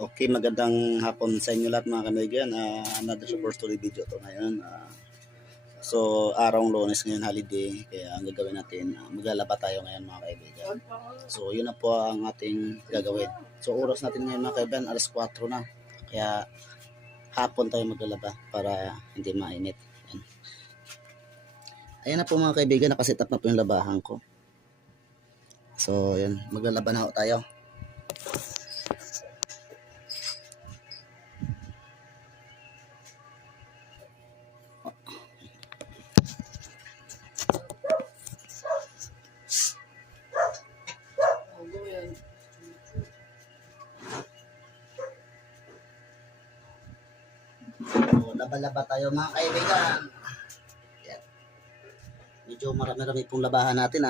Okay, magandang hapon sa inyo lahat mga kaibigan. Another super story video to ngayon. So, araw Lunes ngayon, holiday. Kaya ang gagawin natin, maglalaba tayo ngayon mga kaibigan. So, yun na po ang ating gagawin. So, oras natin ngayon mga kaibigan, alas 4 na. Kaya hapon tayo maglalaba para hindi mainit. Yan. Ayan na po mga kaibigan, nakaset up na po yung labahan ko. So, yan, maglalaba na ho tayo. So, laba-laba tayo mga kaibigan. Yan. Medyo marami-rami pong labahan natin